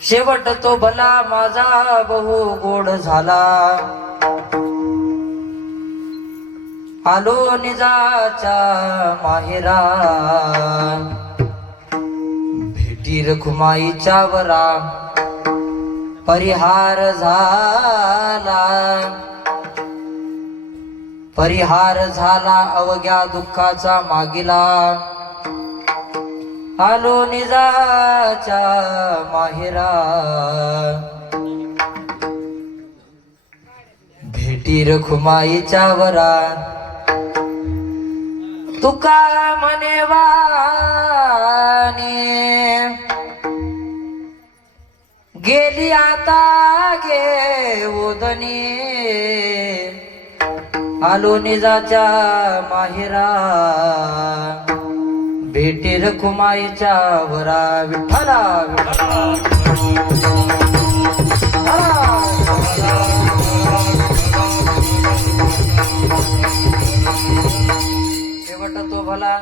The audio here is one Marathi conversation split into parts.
शेवट तो भला माझा बहु गोड झाला, आलो निजाच्या माहेरा, भेटी रखुमाईच्या वरा परिहार झाला, परिहार झाला अवघ्या दुःखाचा मागिला, आलो निजाच्या माहेरा, भेटी रखुमाईच्या वरा, तुका म्हणे वाणी गेली आता गे ओदनी, आलो निजाच्या माहेरा, भेटी रखुमाईच्या वरा, विठ्ठला शेवट तो भला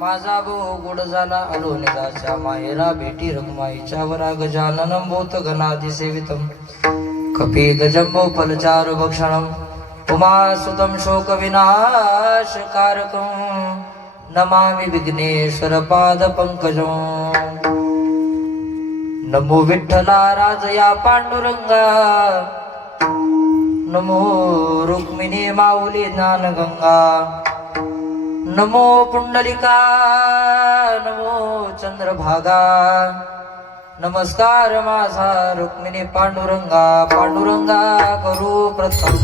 माझा बहु गोड झाला, आलो निजाच्या माहेरा, भेटी रखुमाईच्या वरा, गजाननं भूत गणाधि सेवितं, कपित जम्बो फलचारु भक्षणं, उमासुतं शोक विनाशकारकं, नमामि विघ्नेश्वर पाद पंकजं, नमो विठ्ठला राजया पांडुरंगा, नमो रुक्मिणी माऊली ज्ञानगंगा, नमो पुंडलिका, नमो चंद्रभागा, नमस्कार माझा रुक्मिणी पांडुरंगा, पांडुरंगा करू प्रथम,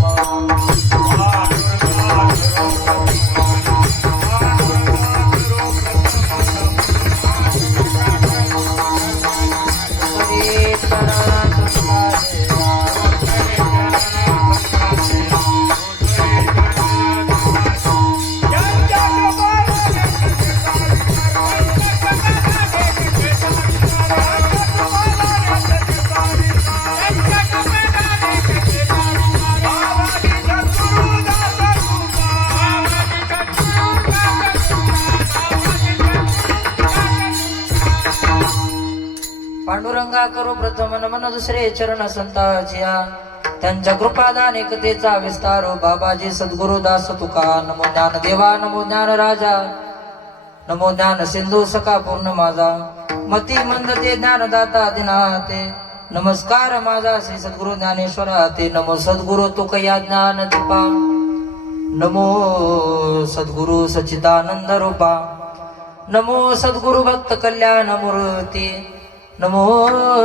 पांडुरंगा करो प्रथम नमन दुसरे चरण संतांच्या, त्यांच्या कृपादान एकतेचा विस्तारो, बाबाजी सद्गुरु दास तुका, नमो ज्ञान देवा, नमो ज्ञान राजा, नमो ज्ञान सिंधू सखा पूर्ण माझा, मती मंद ते ज्ञानदाता दिनाते, नमस्कार माझा श्री सद्गुरु ज्ञानेश्वरा ते, नमो सद्गुरु तुकया ज्ञान दीपा, नमो सद्गुरु सच्चिदानंद रूपा, नमो सद्गुरु भक्त कल्याण मूर्ती, नमो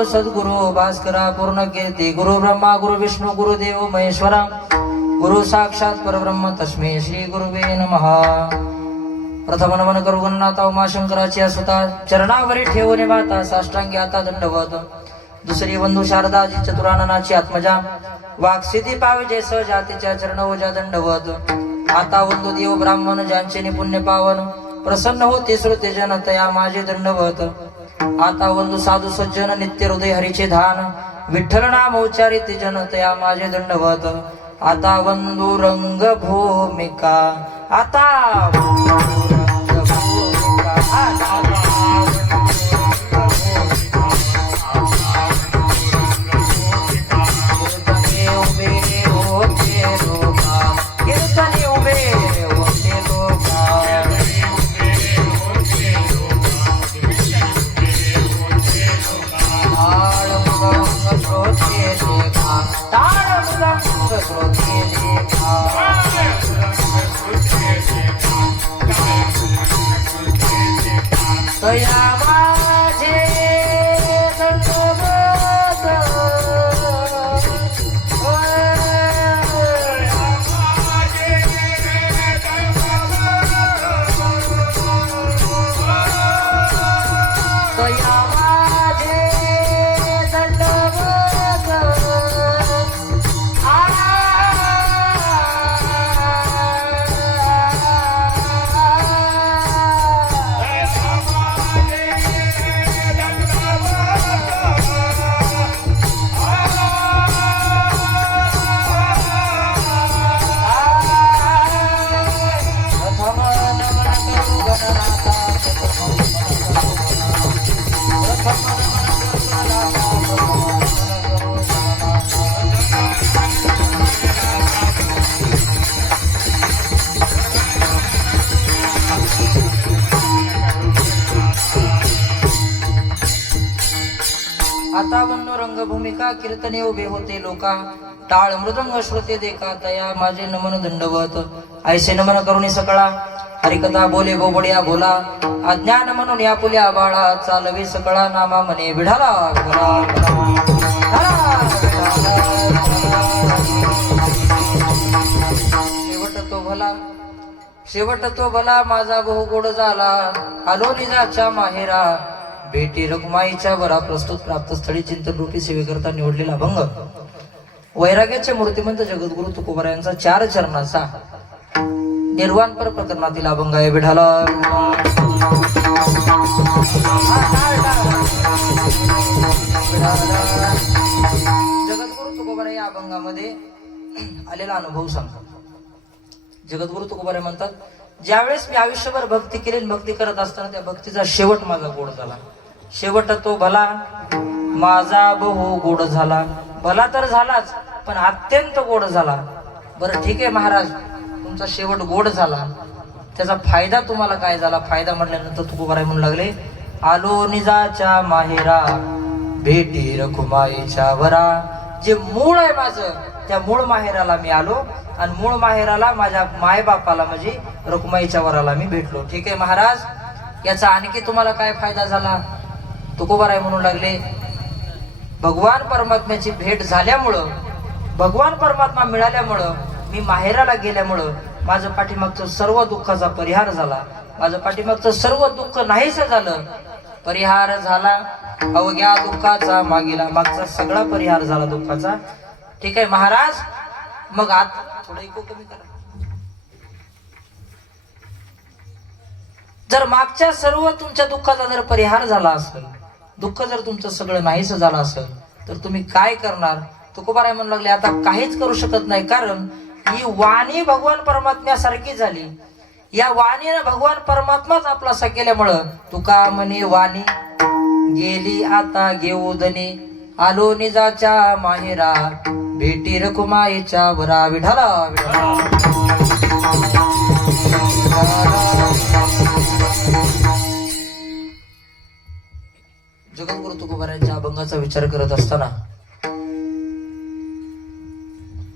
सद्गुरु भास्करा पूर्ण कीर्ती, गुरु ब्रह्मा गुरु विष्णू गुरुदेव महेश्वरा, गुरु साक्षात परब्रह्म तस्मै श्री गुरुवे नमः. प्रथम नमन करू गणनाथा उमाशंकराची स्वतः चरणावरी ठेवून माता साष्टांगी आता दंडवत, दुसरी बंधू शारदाजी चतुराननाची आत्मजा, वाक्सिद्धी पावजे सहजातीच्या चरण ओजा दंडवत, आता बंधू देव ब्राह्मण ज्यांचे पुण्य पावन, प्रसन्न होते श्रोते जन तया माझे दंडवत, आता बंधू साधू सज्जन नित्य हृदय हरीचे धान, विठ्ठल नाम उच्चारित जन तया माझे दंडवत, आता बंधू रंग भूमिका, आता तया माझे दंडवत, तया माझे दंडवत, आता वंदो रंगभूमिका कीर्तने उभे होते लोका टाळ मृदंग श्रोते देखा तया माझे नमन दंडवत ऐसे नमन करुणी सकळा हरिकथा बोले बोबड्या बोला अज्ञान म्हणून या पुल्या बाळा चालवे सकळा नामा मने विढाला शेवट तो भला माझा बहु गोड झाला आलो निजाच्या माहेरा भेटी रखुमाईच्या वरा प्रस्तुत प्राप्त स्थळी चिंतन रूपी सेवेकरता निवडलेला अभंग वैराग्याचे मूर्तिमंत जगद्गुरु तुकोबरायांचा 4 चरणाचा निर्वाणपर प्रकरणातील अभंग आहे. विढाला जगद्गुरु तुकोबराय या अभंगामध्ये आलेला अनुभव सांगतात. जगद्गुरु तुकोबराय म्हणतात, ज्यावेळेस मी आयुष्यभर भक्ती केली, भक्ती करत असताना त्या भक्तीचा शेवट माझा गोड झाला. शेवट तो भला माझा बहु गोड झाला. भला तर झालाच, पण अत्यंत गोड झाला. बरं ठीक आहे महाराज, तुमचा शेवट गोड झाला, त्याचा फायदा तुम्हाला काय झाला? फायदा म्हटल्यानंतर तुकोबराय म्हणू लागले, आलो निजाच्या माहेरा भेटी रखुमाईच्या वरा. जे मूळ आहे माझं, त्या मूळ माहेराला मी आलो आणि मूळ माहेराला माझ्या मायबापाला म्हणजे रखुमाईच्या वराला मी भेटलो. ठीक आहे महाराज, याचा आणखी तुम्हाला काय फायदा झाला? तुकोबराय म्हणू लागले, भगवान परमात्म्याची भेट झाल्यामुळं, भगवान परमात्मा मिळाल्यामुळं, मी माहेराला गेल्यामुळं माझं पाठीमागचं सर्व दुःखाचा परिहार झाला. माझं पाठीमागचं सर्व दुःख नाहीस झालं, परिहार झाला. अवघ्या दुःखाचा मागचा सगळा परिहार झाला दुःखाचा. ठीक आहे महाराज, मग आता थोडं इको कमी करा. जर मागच्या सर्व तुमच्या दुःखाचा जर परिहार झाला असेल, दुःख जर तुमचं सगळं नाहीस झालं असेल, तर तुम्ही काय करणार? तुकोबराय म्हणू लागले, आता काहीच करू शकत नाही, कारण ही वाणी भगवान परमात्म्यासारखी झाली. या वाणीनं भगवान परमात्माच आपलासा केल्यामुळं तुका म्हणे वाणी गेली आता घेऊदने आलो निजाच्या माहेरा भेटी रखुमाईच्या वरा. विढाला जगद्गुरु तुकोबरायांच्या अभंगाचा विचार करत असताना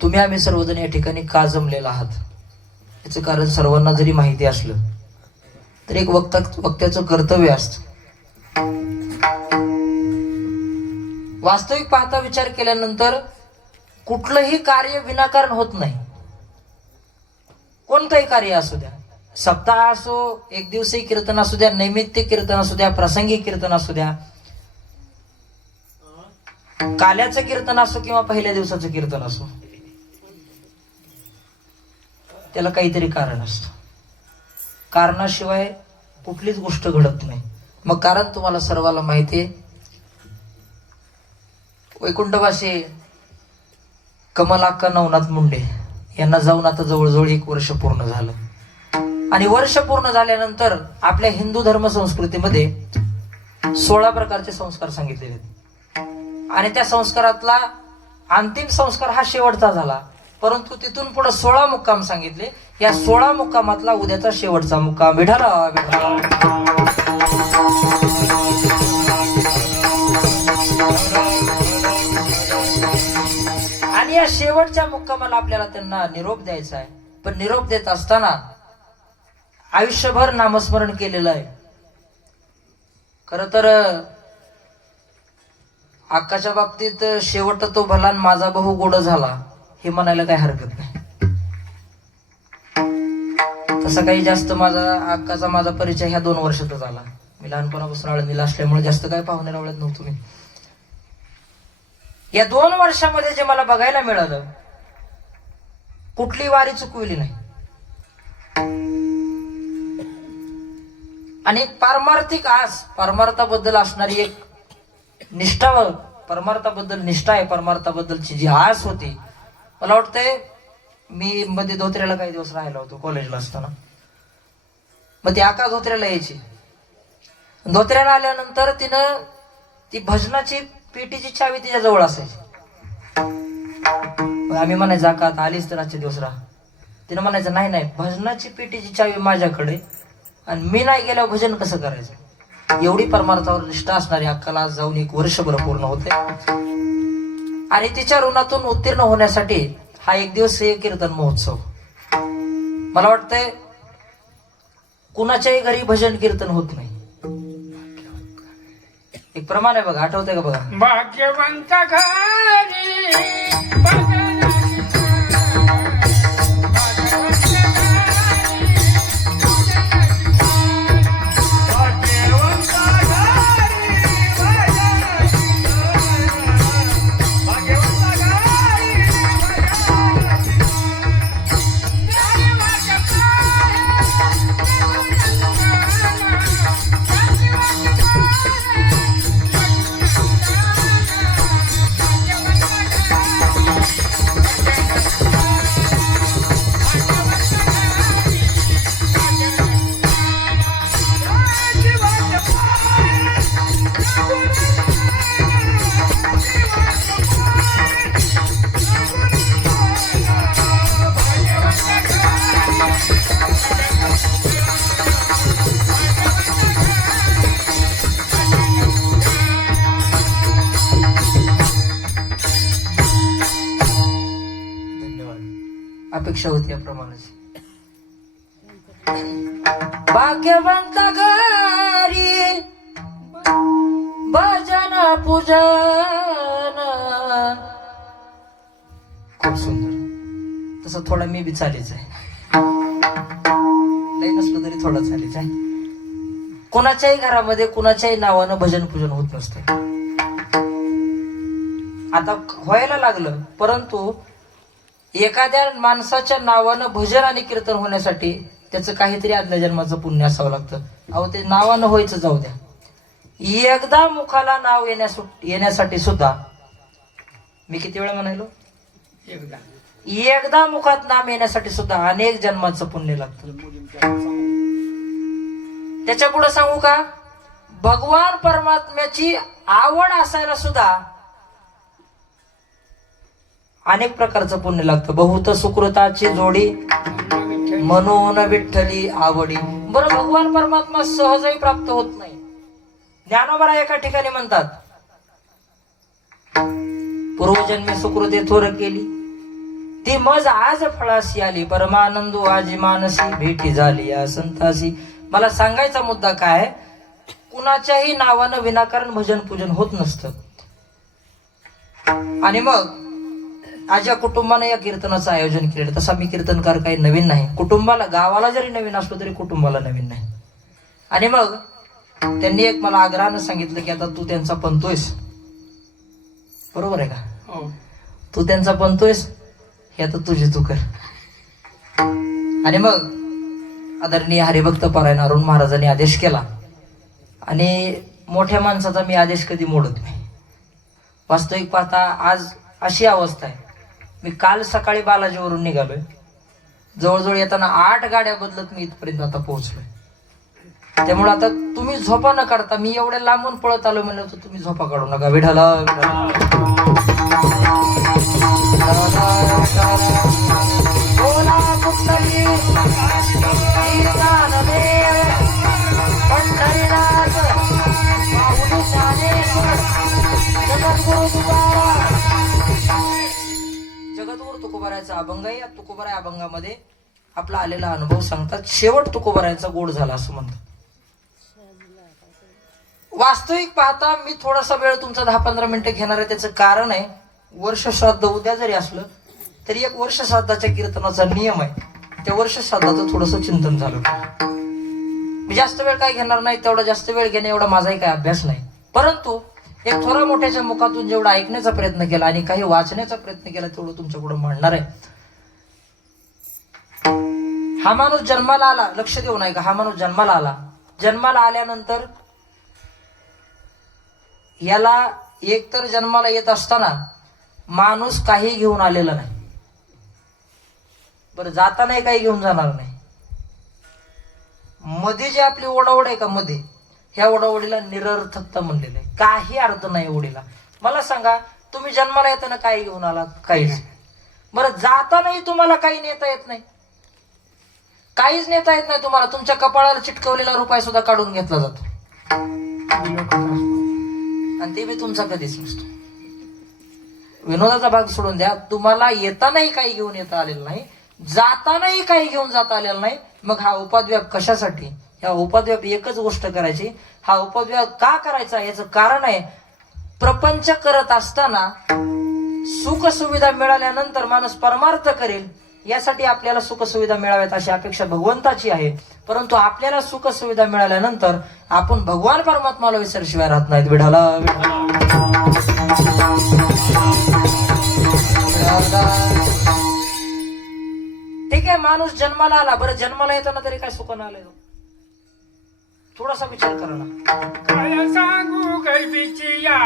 तुम्ही आम्ही सर्वजण या ठिकाणी का जमलेला आहात याचं कारण सर्वांना जरी माहिती असलं तर एक वक्त्याचं कर्तव्य असतं. वास्तविक पाहता विचार केल्यानंतर कुठलंही कार्य विनाकारण होत नाही. कोणतंही कार्य असू द्या, सप्ताह असो, एक दिवसीय कीर्तन असू द्या, नैमित्तिक कीर्तन असू द्या, प्रासंगिक कीर्तन असू द्या, काल्याचं कीर्तन असो किंवा पहिल्या दिवसाचं कीर्तन असो, त्याला काहीतरी कारण असतं. कारणाशिवाय कुठलीच गोष्ट घडत नाही. मग कारण तुम्हाला सर्वाला माहिती आहे. वैकुंठवासी कमलाक्का नवनाथ मुंडे यांना जाऊन आता जवळजवळ 1 वर्ष पूर्ण झालं. आणि वर्ष पूर्ण झाल्यानंतर आपल्या हिंदू धर्म संस्कृतीमध्ये 16 प्रकारचे संस्कार सांगितलेले आहेत. आणि त्या संस्कारातला अंतिम संस्कार हा शेवटचा झाला. परंतु तिथून पुढे 16 मुक्काम सांगितले. या 16 मुक्कामातला उद्याचा शेवटचा मुक्काम विढाला. आणि या शेवटच्या मुक्कामाला आपल्याला त्यांना निरोप द्यायचा आहे. पण निरोप देत असताना आयुष्यभर नामस्मरण केलेलं आहे. खर तर अक्काच्या बाबतीत शेवट तो भला माझा बहु गोड झाला हे म्हणायला काही हरकत नाही. तसं काही जास्त अक्काचा माझा परिचय ह्या 2 वर्षातच आला. मी लहानपणापासून आळंदीला असल्यामुळे जास्त काय पाहुणे रावळ्यात नव्हतो मी. या 2 वर्षामध्ये जे मला बघायला मिळालं, कुठली वारी चुकविली नाही. आणि एक पारमार्थिक आस, परमार्थाबद्दल असणारी एक निष्ठा, परमार्थाबद्दल निष्ठा आहे, परमार्थाबद्दलची जी आस होती. मला वाटतंय मी मध्ये धोत्र्याला काही दिवस राहिलो होतो कॉलेजला असताना. मग ती आका धोत्र्याला यायची. धोत्र्याला आल्यानंतर तिनं ती भजनाची पेटीची चावी तिच्या जवळ असायची. आम्ही म्हणायचं आका आता आलीच तर आजचे दिवस राहा. तिनं म्हणायचं नाही नाही, भजनाची पेटीची चावी माझ्याकडे आणि मी नाही गेल्यावर भजन कसं करायचं. एवढी परमार्थावर निष्ठा असणारी अक्काला आज जाऊन 1 वर्षभर पूर्ण होते आणि तिच्या ऋणातून उत्तीर्ण होण्यासाठी हा 1 दिवसीय कीर्तन महोत्सव. मला वाटतंय कुणाच्याही घरी भजन कीर्तन होत नाही. एक प्रमाण आहे बघा, आठवतंय का बघा? भाग्यवंत घरी भजनाची अपेक्षा होती या प्रमाणाची. भाग्यवंत घरी भजन पूजन. खूप सुंदर. तसं थोडा मी बी चालीच आहे, नाही नसलं तरी थोडा चालीच आहे. कोणाच्याही घरामध्ये कुणाच्याही नावानं भजन पूजन होत नसतं. आता व्हायला लागलं, परंतु एखाद्या माणसाच्या नावानं भजन आणि कीर्तन होण्यासाठी त्याचं काहीतरी आदल्या जन्माचं पुण्य असावं लागतं. अहो ते नावानं व्हायचं जाऊ द्या, एकदा मुखाला नाव येण्यासाठी सुद्धा मी किती वेळा म्हणालो, एकदा मुखात नाम येण्यासाठी सुद्धा अनेक जन्माचं पुण्य लागतं. त्याच्या पुढे सांगू का, भगवान परमात्म्याची आवड असायला सुद्धा अनेक प्रकारचं पुण्य लागतं. बहुत सुकृताची जोडी म्हणून विठ्ठली आवडी. बरं, भगवान परमात्मा सहजही प्राप्त होत नाही. ज्ञानोबा एका ठिकाणी म्हणतात, पूर्वजन्मी सुकृते थोर केली ती मज आज फळाशी आली. परमानंदू आजी मानसी भेटी झाली या संतासी. मला सांगायचा मुद्दा काय, कुणाच्याही नावानं विनाकारण भजन पूजन होत नसतं. आणि मग आज या कुटुंबाने या कीर्तनाचं आयोजन केलं. तसा मी कीर्तनकार काही नवीन नाही, कुटुंबाला गावाला जरी नवीन असलो तरी कुटुंबाला नवीन नाही. आणि मग त्यांनी एक मला आग्रहानं सांगितलं की आता तू त्यांचा पंतोयस, बरोबर आहे का? तू त्यांचा पंतोयस, हे आता तुझी तू कर. आणि मग आदरणीय हरिभक्त पारायण अरुण महाराजांनी आदेश केला आणि मोठ्या माणसाचा मी आदेश कधी मोडत नाही. वास्तविक पाहता आज अशी अवस्था आहे, मी काल सकाळी बालाजीवरून निघालोय, जवळजवळ येताना 8 गाड्या बदलत मी इथपर्यंत आता पोहोचलोय. त्यामुळे आता तुम्ही झोपा न काढता, मी एवढ्या लांबून पळत आलो म्हणलं तर तुम्ही झोपा काढू नका. विठाला जगद्गुरु तुकोबारायचा अभंग आहे. या तुकोबाराय अभंगामध्ये आपला आलेला अनुभव सांगतात. शेवट तुकोबारायचा गोड झाला असं म्हणतात. वास्तविक पाहता मी थोडासा वेळ तुमचा 10-15 मिनिटं घेणार आहे. त्याचं कारण आहे, वर्ष श्राद्ध उद्या जरी असलं तरी एक वर्ष श्राद्धाच्या कीर्तनाचा नियम आहे. त्या वर्ष श्राद्धाचं थोडंसं चिंतन झालं. मी जास्त वेळ काय घेणार नाही, तेवढा जास्त वेळ घेणे एवढा माझाही काय अभ्यास नाही. परंतु एक थोरा मोठ्याच्या मुखातून जेवढा ऐकण्याचा प्रयत्न केला आणि काही वाचण्याचा प्रयत्न केला तेवढं तुमच्या पुढे मांडणार आहे. हा माणूस जन्माला आला, लक्ष देऊ नये का, हा माणूस जन्माला आला. जन्माला आल्यानंतर याला एकतर जन्माला येत असताना माणूस काही घेऊन आलेला नाही. बरं, जातानाही काही घेऊन जाणार नाही. मध्ये जी आपली ओढाओढ आहे का, मध्ये ह्या ओढाओढीला निरर्थकता म्हणलेलं आहे. काही अर्थ नाही ओढीला. मला सांगा, तुम्ही जन्माला येताना काही घेऊन आलात? काहीच. बरं, जातानाही तुम्हाला काही नेता येत नाही, काहीच नेता येत नाही तुम्हाला. तुमच्या कपाळाला चिटकवलेला रुपया सुद्धा काढून घेतला जातो. आणि ते बी तुमचा कधीच नसतो. विनोदाचा भाग सोडून द्या, तुम्हाला येतानाही काही घेऊन येता आलेलं नाही, जातानाही काही घेऊन जाता आलेलं नाही. मग हा उपद्व्याप कशासाठी? ह्या उपद्व्याप एकच गोष्ट करायची. हा उपद्व्याप का करायचा याचं कारण आहे, प्रपंच करत असताना सुख सुविधा मिळाल्यानंतर माणूस परमार्थ करेल, यासाठी आपल्याला सुख सुविधा मिळाव्यात अशी अपेक्षा भगवंताची आहे. परंतु आपल्याला सुख सुविधा मिळाल्यानंतर आपण भगवान परमात्माला विसरशिवाय राहत नाहीत. विढाला ठीक आहे, माणूस जन्माला आला, बरं जन्माला येताना तरी काय सुख आलंय? थोडासा विचार करा ना. काय सांगू गर्भीची या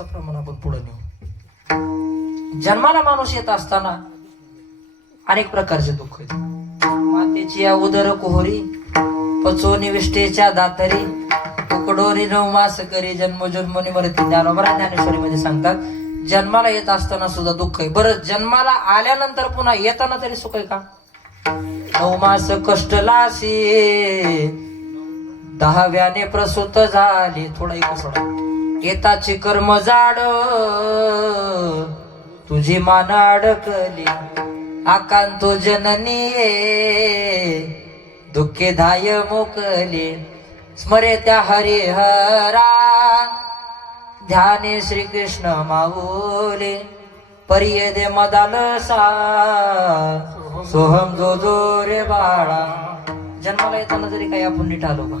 प्रमाण आपण पुढे नेऊ. जन्माला माणूस येत असताना अनेक प्रकारचे दुःख आहेत. मातेची या उदर कोहरी, पचोनी विष्टेच्या दातरी, उकडोरी 9 मास करी, जन्मोजन्मोनी मरती. ज्ञानोबा ज्ञानेश्वरी मध्ये सांगतात, जन्माला येत असताना सुद्धा दुःख आहे. बरं जन्माला आल्यानंतर पुन्हा येताना तरी सुख आहे का? 9 मास कष्ट लासी, 10व्याने प्रसूत झाली. थोडा एक सोडा. येताची कर्म जाड, तुझी मान अडकली, आकांतो जननी दुःखे धाय मोकले. स्मरे त्या हरिहरा, ध्याने श्रीकृष्ण माऊले, परिये दे मदालसा, सोहम जो जो रे बाळा. जन्माला येताना जरी काही आपण नीट आलो का?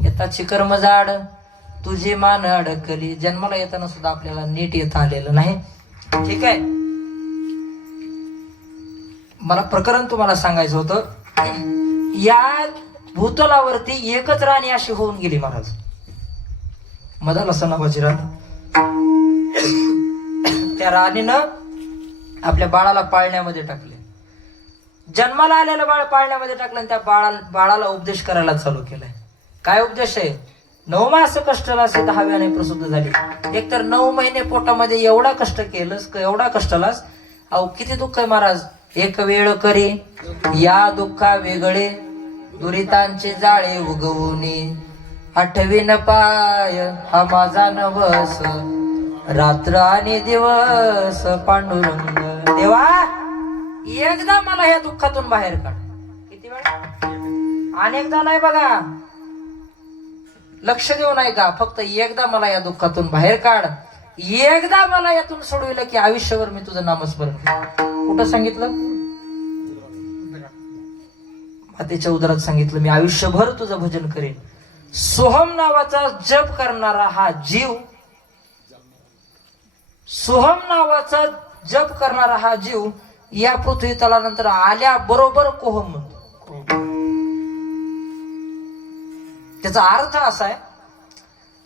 येताची कर्म जाड, तुझी मान अडकली. जन्माला येताना सुद्धा आपल्याला नीट येता आलेलं नाही. ठीक आहे, मला प्रकरण तुम्हाला सांगायचं होतं. या भूतलावरती एकच राणी अशी होऊन गेली महाराज, मदालसा नावाची राणी. त्या राणीनं आपल्या बाळाला पाळण्यामध्ये टाकले. जन्माला आलेलं बाळ पाळण्यामध्ये टाकलं आणि त्या बाळाला उपदेश करायला चालू केलाय. काय उपदेश आहे? 9 मास कष्टाला असे 10व्याने प्रसूत झाली. एकतर 9 महिने पोटामध्ये एवढा कष्ट केलंस, एवढा कष्टालास. अहो किती दुःख आहे महाराज. एक वेळ करी या दुःखा वेगळे, दुरितांचे जाळे उगवूनी, आठवीन पाय हा माझा नवस, रात्र आणि दिवस पांडुरंग. देवा एकदा मला या दुःखातून बाहेर काढ. किती वेळ? अनेकदा नाही बघा, लक्ष देऊ नाही का, फक्त एकदा मला या दुःखातून बाहेर काढ. एकदा मला यातून सोडविलं की आयुष्यभर मी तुझं नामस्मरण करेन. कुठं सांगितलं? मातेच्या उदरात सांगितलं, मी आयुष्यभर तुझं भजन करेन. सोहम नावाचा जप करणारा हा जीव, सोहम नावाचा जप करणारा हा जीव या पृथ्वी तलानंतर आल्याबरोबर कोहम म्हणतो. त्याचा अर्थ असा आहे,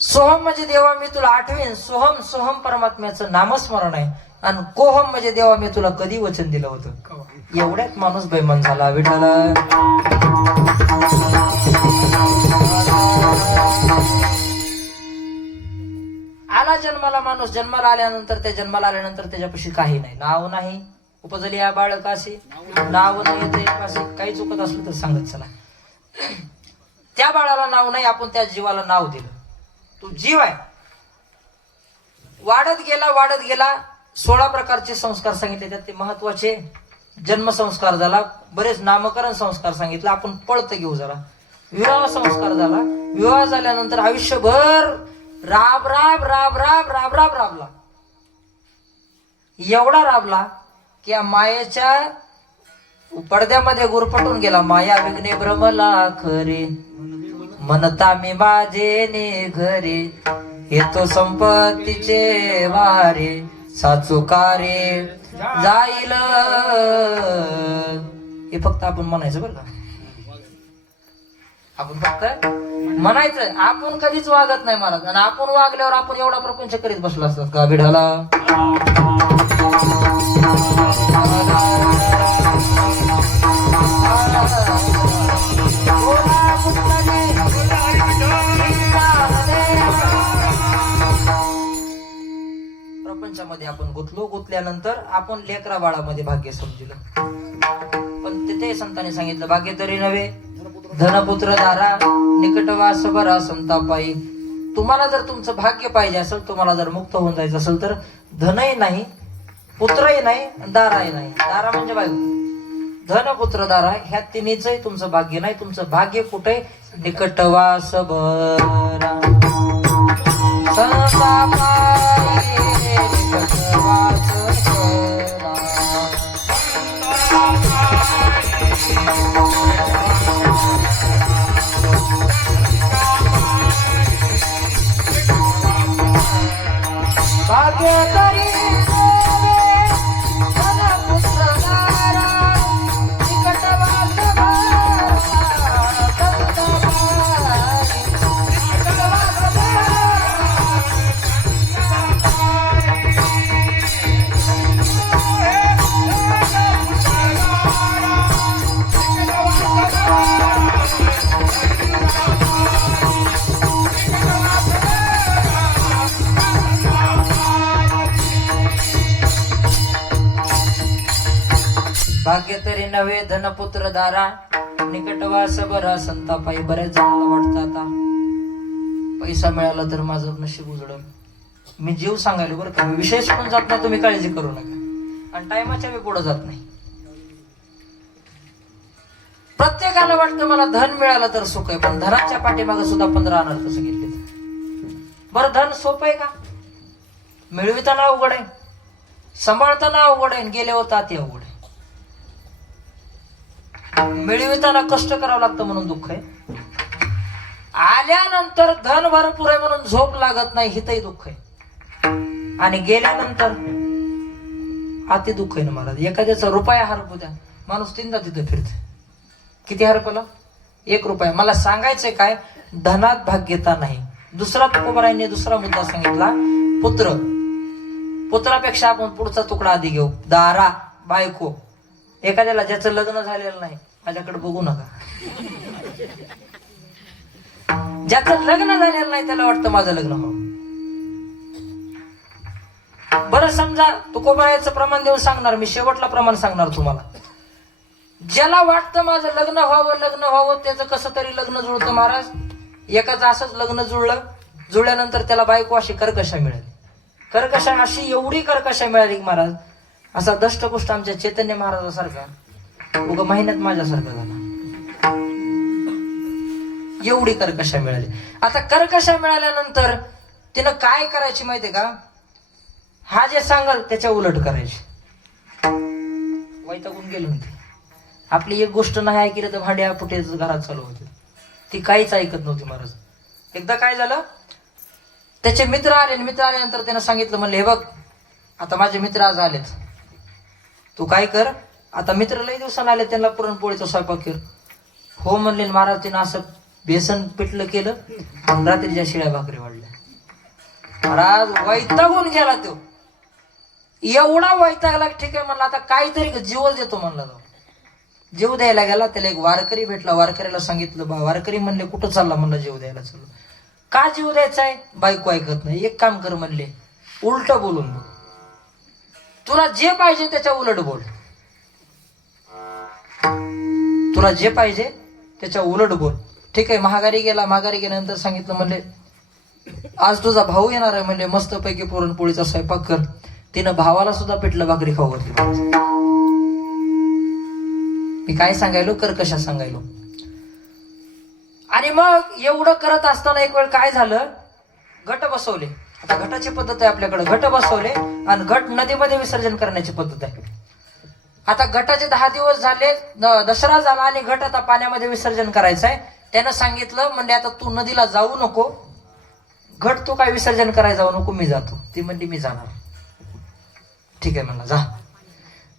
सोहम म्हणजे देवा मी तुला आठवेन. सोहम सोहम परमात्म्याचं नामस्मरण आहे. आणि कोहम म्हणजे देवा मी तुला कधी वचन दिलं होतं. एवढ्यात माणूस बेमान झाला. विठाला आला जन्माला माणूस. जन्माला आल्यानंतर त्याच्यापाशी काही नाही, नाव नाही. उपजली या बाळकाशी, नाव नाही ते काही चुकत असलं तर सांगत चला. त्या बाळाला नाव नाही, आपण त्या जीवाला नाव दिलं. तू जीव आहे. वाढत गेला 16 प्रकारचे संस्कार सांगितले. त्यात ते महत्वाचे जन्मसंस्कार झाला, बरेच नामकरण संस्कार सांगितलं. आपण पळत घेऊ जरा. विवाह संस्कार झाला. विवाह झाल्यानंतर आयुष्यभर राबला. एवढा राबला की या मायेच्या पडद्यामध्ये गुरफटून गेला. माया विघ्ने भ्रमला खरे, म्हणता मी माझे ने घरे. येतो संपत्तीचे वारे साचुकारे जाईल. हे फक्त आपण म्हणायचं बरं का, आपण फक्त म्हणायचं. आपण कधीच वागत नाही महाराज. आणि आपण वागल्यावर आपण एवढा प्रपंच करीत बसलो असतात का बिढाला. प्रपंचामध्ये आपण गुंतल्यानंतर आपण लेकरा बाळामध्ये भाग्य समजलं. पण तिथे संतांनी सांगितलं भाग्य तरी नव्हे धनपुत्र दारा निकटवास बरा संतापाई. तुम्हाला जर तुमचं भाग्य पाहिजे असेल, तुम्हाला जर मुक्त होऊन जायचं असेल तर धनही नाही, पुत्रही नाही, दाराही नाही. दारा म्हणजे बायको. धन पुत्र दारा ह्या तिन्हीचंही तुमचं भाग्य नाही. तुमचं भाग्य कुठे? निकटवास बरा संतापाई निकटवास बरा. भाग्य तरी धनपुत्र दारा निकटवास बरा संतापाई निकटवास बरा. भाग्य तरी नव्हे धनपुत्र दारा निकटवास बरा संतापाई. बऱ्याच जणांना वाटतं आता पैसा मिळाला तर माझं नशीब उजळलं. मी जीव सांगायला बरं का, मी विषय सोडून जात नाही, तुम्ही काळजी करू नका. आणि टायमाच्या मी पुढे जात नाही. प्रत्येकाला वाटतं मला धन मिळालं तर सुख आहे, पण धनाच्या पाठीमागे सुद्धा 15 अनर्थ सांगितले. बरं धन सोपं आहे का? मिळविताना अवघड आहे, सांभाळताना अवघड आहे, गेले होता ते अवघड आहे. मिळविताना कष्ट करावं लागतं म्हणून दुःख आहे, आल्यानंतर धन भरपूर आहे म्हणून झोप लागत नाही हिथंही दुःख आहे, आणि गेल्यानंतर अति दुःख आहे ना महाराज. एखाद्याचा रुपया हरपू द्या, माणूस 3दा तिथं फिरत. किती हरपला? 1 रुपया. मला सांगायचंय काय, धनात भाग्यता नाही. दुसरा तुकोबारायांनी दुसरा मुद्दा सांगितला, पुत्र. पुत्रापेक्षा आपण पुढचा तुकडा आधी घेऊ. दारा बायको. एखाद्याला ज्याचं लग्न झालेलं नाही, माझ्याकडे बघू नका. ज्याचं लग्न झालेलं नाही त्याला वाटतं माझं लग्न व्हावं. बरं समजा तुकोबाराचं प्रमाण देऊन सांगणार मी, शेवटला प्रमाण सांगणार तुम्हाला. ज्याला वाटतं माझं लग्न व्हावं त्याचं कसं तरी लग्न जुळतं महाराज. एकाचं असंच लग्न जुळल्यानंतर त्याला बायको अशी कर्कशा मिळाली. कर्कशा अशी एवढी कर्कशा मिळाली महाराज, असा दष्टपुष्ट आमच्या चैतन्य महाराजासारखा उगा महिन्यात माझ्यासारखा झाला. एवढी कर्कशा मिळाली. आता कर्कशा मिळाल्यानंतर तिनं काय करायची माहितीये का? हा जे सांगाल त्याच्या उलट करायची. वैतागून गेलो होते. आपली एक गोष्ट नाही ऐकली तर भांड्या पुटेच घरात चालू होते. ती काहीच ऐकत नव्हती महाराज. एकदा काय झालं, त्याचे मित्र आले. मित्र आल्यानंतर त्यानं सांगितलं, म्हणले हे बघ आता माझे मित्र आज आलेत, तू काय कर, आता मित्र लई दिवसाला आले, त्यांना पुरणपोळीचा स्वयंपाक कर. हो म्हणले महाराज. तिनं असं बेसन पिठलं केलं, रात्रीच्या शिळ्या भाकरी वाढल्या. महाराज वैतागून गेला तो. एवढा वैतागला, ठीक आहे म्हणला आता काहीतरी जीवच देतो म्हणला. तो जीव द्यायला गेला. त्याला एक वारकरी भेटला. वारकरीला सांगितलं, बा वारकरी म्हणले कुठं चालला? म्हणलं जीव द्यायला चाललो. का जीव द्यायचा आहे? बायको ऐकत नाही. एक काम कर म्हणले, उलट बोलून बघ. तुला जे पाहिजे त्याच्या उलट बोल. तुला जे पाहिजे त्याच्या उलट बोल. ठीक आहे. महागारी गेला. महागारी गेल्यानंतर सांगितलं, म्हणले आज तुझा भाऊ येणार आहे, म्हणले मस्त पैकी पुरणपोळीचा स्वयंपाक कर. तिनं भावाला सुद्धा पिठलं भाकरी खाऊ घातली. मी काय सांगायलो, कर्कशा सांगायलो. आणि मग एवढं करत असताना एक वेळ काय झालं, घट बसवले. आता घटाची पद्धत आहे आपल्याकडे. घट बसवले आणि घट नदीमध्ये विसर्जन करण्याची पद्धत आहे. आता घटाचे 10 दिवस झाले, दसरा झाला आणि घट आता पाण्यामध्ये विसर्जन करायचं आहे. त्यानं सांगितलं, म्हणजे आता तू नदीला जाऊ नको, घट तू काय विसर्जन करायला जाऊ नको, मी जातो. ती म्हणली मी जाणार. ठीक आहे म्हणला, जा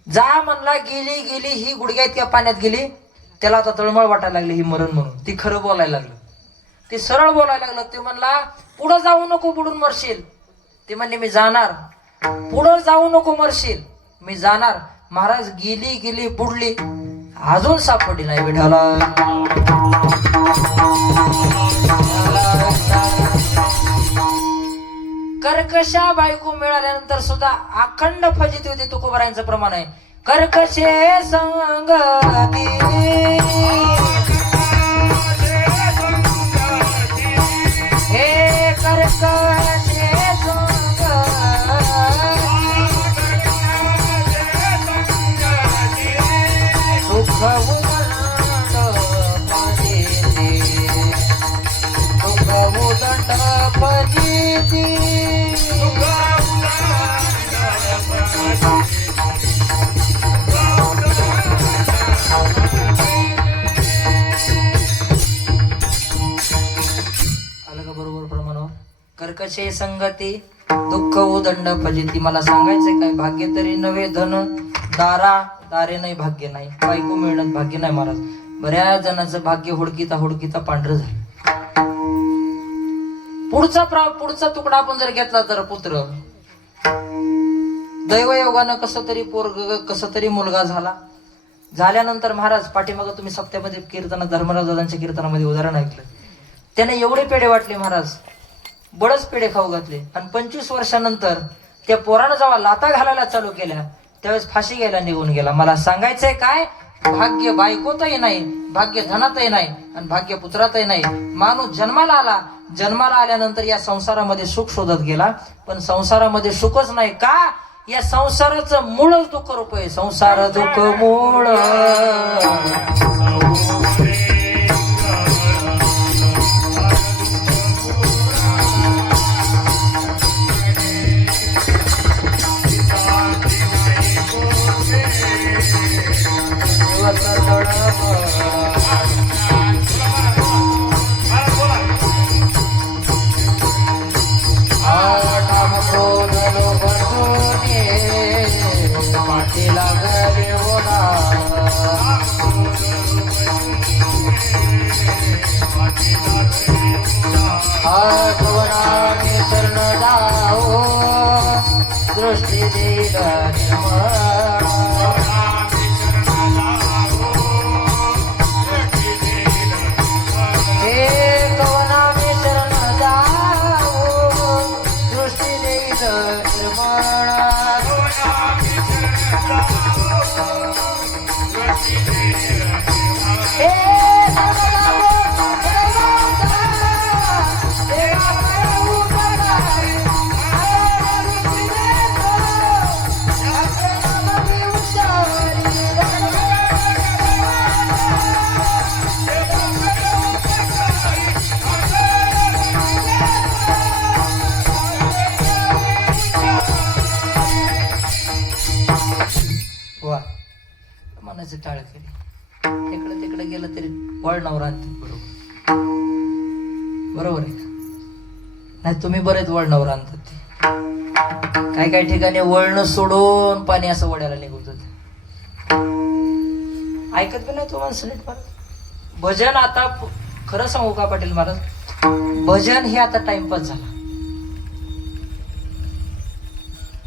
जा म्हणला. गेली गेली ही गुडघ्या इतक्या पाण्यात गेली. त्याला आता तळमळ वाटायला लागली, ही मरण म्हणून. ती खरं बोलायला लागलं, ते सरळ बोलायला लागलं. ते म्हणला पुढं जाऊ नको, बुडून मरशील. ते म्हणले मी जाणार. पुढं जाऊ नको, मरशील, मी जाणार. महाराज गेली गेली बुडली, अजून सापडली नाही विठाला. कर्कशा बायको मिळाल्यानंतर सुद्धा अखंड फजिती होते. तुकोबारायांचं प्रमाण आहे. कर्कशे संगती हे कर्कशे सुख उदंड फजिती, सुख उदंड फजिती. आलं का बरोबर प्रमाणावर? कर्कशे संगती दुःख उदंड फजिती. मला सांगायचंय काय, भाग्य तरी नव्हे धन दारा, दारे नाही भाग्य नाही. बायको मिळणं भाग्य नाही महाराज. बऱ्याच जणांचं भाग्य हुडकीता हुडकीता पांढरं झालं. पुढचा तुकडा आपण जर घेतला तर पुत्र, दैवयोगानं कसं तरी पोरग, कसं तरी मुलगा झाला. झाल्यानंतर महाराज पाठीमागं तुम्ही सप्त्यामध्ये कीर्तना, धर्मराज दादांच्या कीर्तनामध्ये उदाहरण ऐकलं. त्याने एवढे पेढे वाटले महाराज, बळच पेढे खाऊ घातले. आणि 25 वर्षानंतर त्या पोरानं जेव्हा लाता घालायला चालू केल्या त्यावेळेस फाशी घ्यायला निघून गेला. मला सांगायचंय काय, भाग्य बायकोतही नाही, भाग्य धनातही नाही, आणि भाग्य पुत्रातही नाही. माणूस जन्माला आला, जन्माला आल्यानंतर या संसारामध्ये सुख शोधत गेला, पण संसारामध्ये सुखच नाही. का? या संसाराचं मूळच दुःख रूप आहे. संसार दुःख मूळ. दृष्टी दिला मनाचे टाळ केले. इकडे तिकडे गेलं तरी वळणावर आणतात. बरोबर बरोबर आहे का नाही? तुम्ही बरेच वळणावर आणतात. ते काही काही ठिकाणी वळण सोडून पाणी असं वड्याला निघत होत. ऐकत पण नाही तो माणसं नीट. महाराज भजन आता खरं सांगू का पाटील महाराज, भजन हे आता टाइमपास झाला.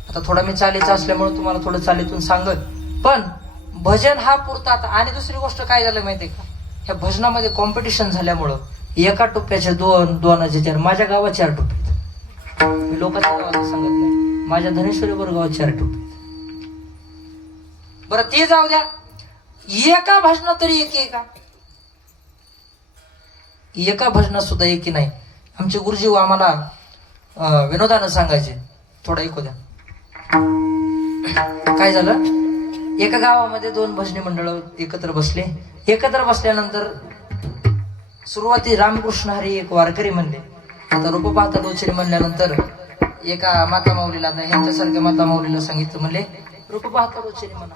आता थोडा मी चालीचा असल्यामुळे तुम्हाला थोडं चालीतून सांगत, पण भजन हा पुरतात. आणि दुसरी गोष्ट काय झालं माहितीये का, ह्या भजनामध्ये कॉम्पिटिशन झाल्यामुळं एका टोप्याचे दोनाचे 4, माझ्या गावात 4 टोपे. मी लोकांच्या गावात सांगत नाही, माझ्या धनेश्वरी वर गावात 4 टोपे. बरं ते जाऊ द्या, एका भजनात तरी एक का? एका भजनात सुद्धा एकी नाही. आमचे गुरुजी आम्हाला विनोदानं सांगायचे, थोडं ऐकू द्या. काय झालं, एका गावामध्ये 2 भजनी मंडळ एकत्र बसले. एकत्र बसल्यानंतर सुरुवाती रामकृष्ण हरी एक वारकरी म्हणले. आता रूप पाहता लोचरी म्हणल्यानंतर एका माता माऊलीला, आता ह्यांच्यासारख्या माता माऊलीला सांगितलं, म्हणले रूप पाहता लोचरी म्हणा.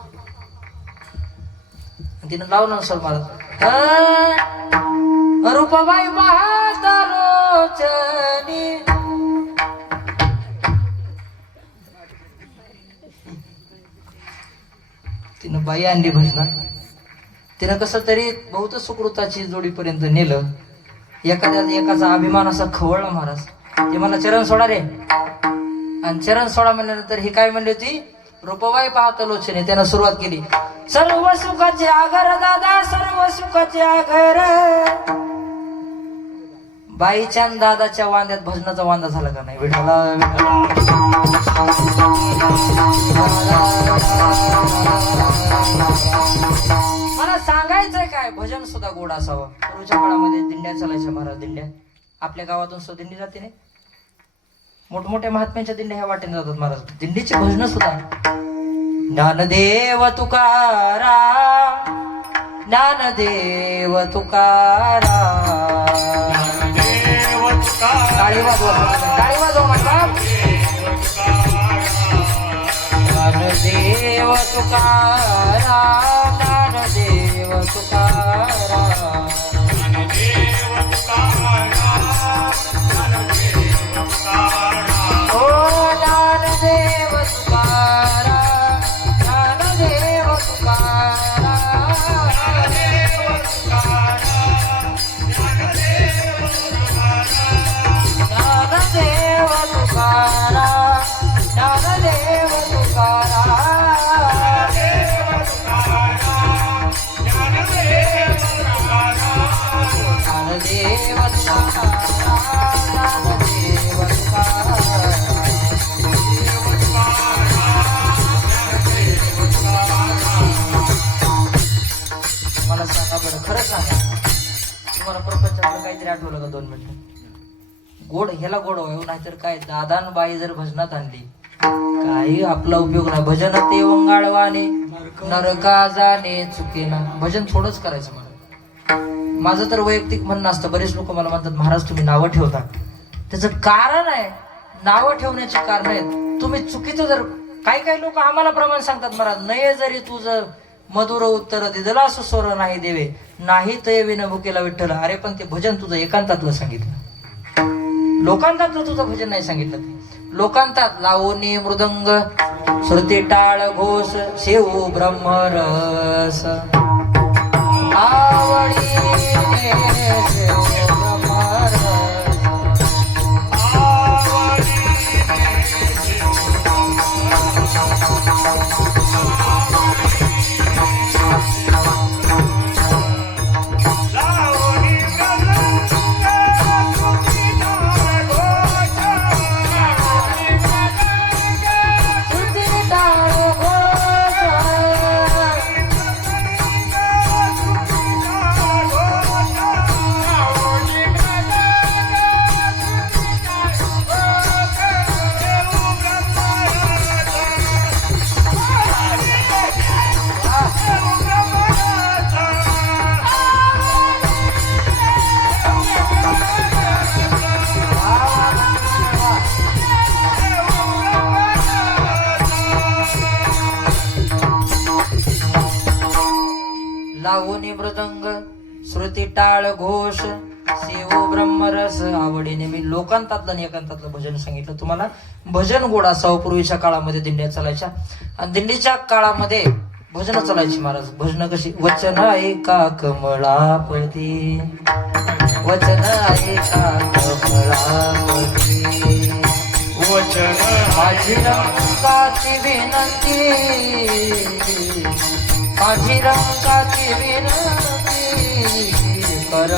तिनं लावलं सर मला, रूपबाई पाहता लोचनी तिनं बाई आणली भजनात. तिनं कसं तरी बहुत सुकृताची जोडीपर्यंत नेलं. एकाचा अभिमान असा खवळला महाराज. ते मला चरण सोडा रे. आणि चरण सोडा म्हणल्यानंतर ही काय म्हणली होती, रूपबाई पाहत लोचने. त्यानं सुरुवात केली, सर्व सुखाचे आगर दादा सर्व सुखाचे आगर. बाईच्या आणि दादाच्या वांद्यात भजनाचा वांदा झाला का नाही. विठ्ठला मला सांगायचंय काय, भजन सुद्धा गोड असावं. पूर्वीच्या काळामध्ये दिंड्या चालायच्या महाराज. दिंड्या आपल्या गावातून सुद्धा दिंडी जाते नाही. मोठमोठ्या महात्म्यांच्या दिंड्या ह्या वाटेने जातात महाराज. दिंडीची भजन सुद्धा ज्ञानदेव तुकारा ज्ञानदेव तुकारा. टाळी वाजवा म्हटलं. ज्ञानदेव तुकारा ज्ञानदेव तुकारा. ओ ज्ञानदेव तुकारा ज्ञानदेव तुकारा. ज्ञानदेव तुकारा ज्ञानदेव तुकारा. ज्ञानदेव मला सांगा बरं, खरं सांगा, तुम्हाला प्रपंचातलं काहीतरी आठवलं का 2 मिनिटं? गोड ह्याला गोड व्हावं, नाहीतर काय दादान बाई जर भजनात आणली काही आपला उपयोग नाही. भजन ते वंगाळवाने नरका जाणे चुकेना. भजन थोडंच करायचं मला. माझं तर वैयक्तिक म्हणणं असतं. बरेच लोक मला म्हणतात महाराज तुम्ही नावं ठेवता. त्याचं कारण आहे, नावं ठेवण्याची कारण आहेत. तुम्ही चुकीचं जर काही लोक आम्हाला प्रमाण सांगतात महाराज, नये जरी तुझं मधुर उत्तर दिदला असं स्वर नाही देवे नाही ते विन भुकेला विठ्ठल. अरे पण ते भजन तुझं एकांतातलं सांगितलं, लोकांतातलं तुझं भजन नाही सांगितलं. लोकांतात लावणी मृदंग श्रुती टाळ घोष शेऊ ब्रह्मरस आवडीने शेऊ ब्रह्मरस. लावणी मृदंग श्रुती टाळ घोष सेवो ब्रह्मरस आवडीने. मी लोकांतातलं आणि एकांतातलं भजन सांगितलं तुम्हाला. भजन गोड असावं. पूर्वीच्या काळामध्ये दिंड्या चालायच्या आणि दिंडीच्या काळामध्ये भजन चालायची महाराज. भजन कशी, वचन ऐका कमळापती वचन ऐका कमळापती वचन माझी रंगाची विनंती माझी रंगाची विनंती कर.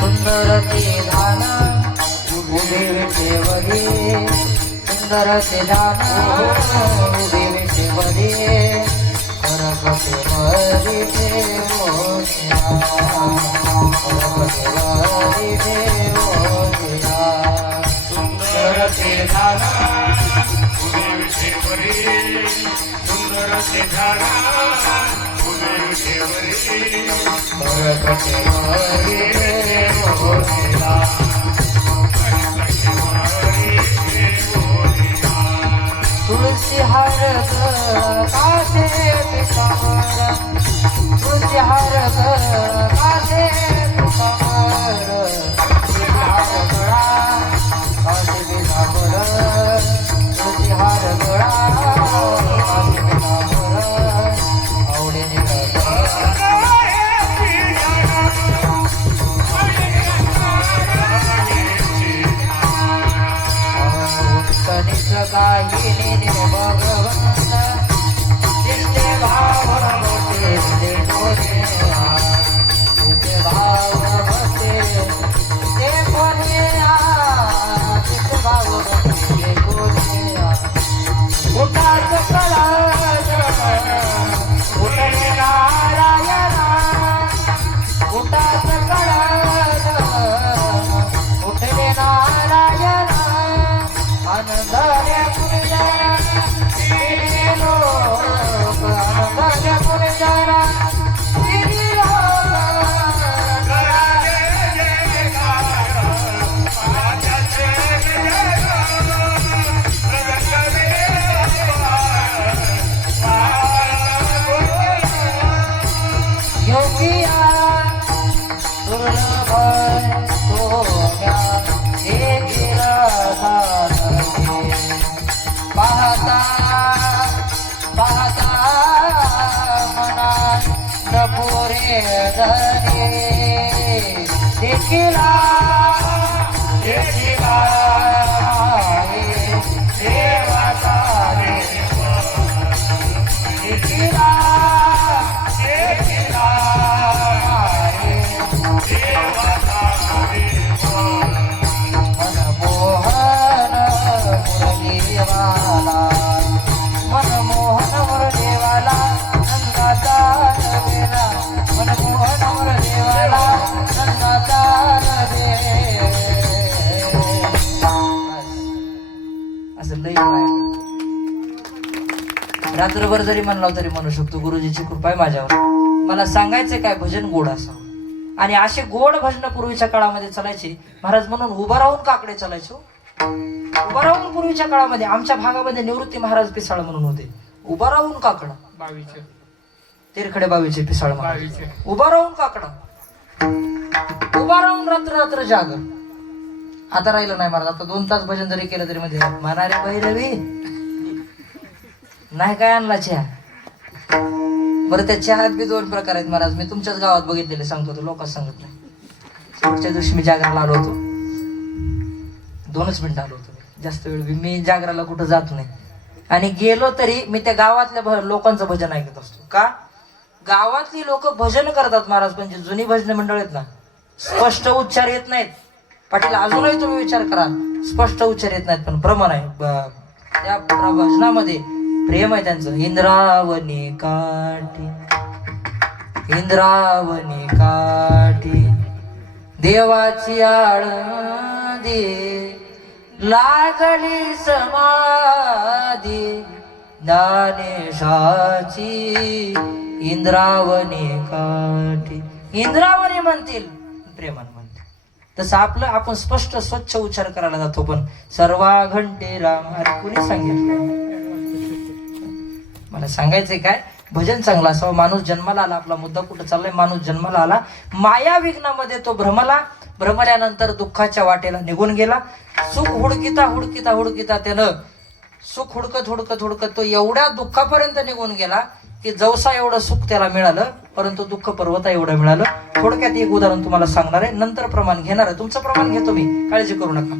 सुंदर ते धान उभे विठेवरी सुंदर ते धान उभे विठेवरी करपते मरी ठेवो करपते मरी ठेवो. सुंदर ते धान उभे विठेवरी सुंदर ते धान उभे विठेवरी करपते मरी ठेवो. तुळशी हार कासे पितांबर तुळशी हार कासे पितांबर. तुळशी हार गळा निज काही नेने भगवंत दिसते भाव भक्ती ते कोणी दिसते भाव भक्ती ते कोणी दिसते भाव भक्ती ते कोणी उठाच कळाच उठले नारायणा उठाच कळाच उठले नारायणा आनंदाने पुरजारा तिरी लोक आनंदाने पुरजारा तिरी लोक योगिया दुर्लभ सोम्या देखील साधने पाहता पाहता मना नपुरे धने देखील देखील देवता देखील मनमोहन मुरलीवाला नंदाचा नवेला मनमोहन मुरलीवाला नंदाचा असं लई रात्रभर जरी म्हणला तरी म्हणू शकतो गुरुजीची कृपा आहे माझ्यावर. मला सांगायचं काय भजन गोड असावं आणि असे गोड भजन पूर्वीच्या काळामध्ये चालायचे महाराज. म्हणून उभं राहून काकडे चालायचे. उभं राहून पूर्वीच्या काळामध्ये आमच्या भागामध्ये निवृत्ती महाराज पिसाळ म्हणून होते. उभं राहून काकडा तेरखडे बावीचे पिसाळ महाराज उभं राहून काकडा उभा राहून रात्र रात्र जाग. आता राहिलं नाही महाराज. आता 2 तास भजन जरी केलं तरी मध्ये म्हणारे भैरवी नाही काय आणला चहा. बरं त्या चहात बी 2 प्रकार आहेत महाराज. मी तुमच्याच गावात बघितलेले सांगतो तो लोकांना सांगत नाही. पुढच्या दिवशी मी जागराला आलो होतो. 2च मिनिटं आलो होतो. जास्त वेळ मी जागराला कुठं जात नाही आणि गेलो तरी मी त्या गावातल्या लोकांचं भजन ऐकत असतो. का गावातली लोक भजन करतात महाराज पण जी जुनी भजन मंडळ आहेत ना स्पष्ट उच्चार येत नाहीत. पाटील अजूनही तुम्ही विचार करा स्पष्ट उच्चार येत नाहीत पण प्रमाण आहे त्या भजनामध्ये. प्रेम आहे त्यांचं. इंद्रावणी काठी इंद्रावणी काठी देवाची आळंदी लागली समाधी ज्ञानेशाची इंद्रावणी काठी. इंद्रावणी म्हणतील प्रेमान म्हणतील. तसं आपलं आपण स्पष्ट स्वच्छ उच्चार करायला जातो पण सर्वा घंटे राम अरे कुणी सांगितलं. मला सांगायचंय काय भजन चांगलं असावं. माणूस जन्माला आला. आपला मुद्दा कुठं चाललाय. माणूस जन्माला आला माया विघ्नामध्ये तो भ्रमल्यानंतर दुःखाच्या वाटेला निघून गेला. सुख हुडकिता हुडकिता हुडकिता त्यानं सुख हुडकत हुडकत हुडकत तो एवढ्या दुःखापर्यंत निघून गेला की जवसा एवढं सुख त्याला मिळालं परंतु दुःख पर्वता एवढं मिळालं. थोडक्यात एक उदाहरण तुम्हाला सांगणार आहे नंतर प्रमाण घेणार आहे. तुमचं प्रमाण घेतो मी काळजी करू नका.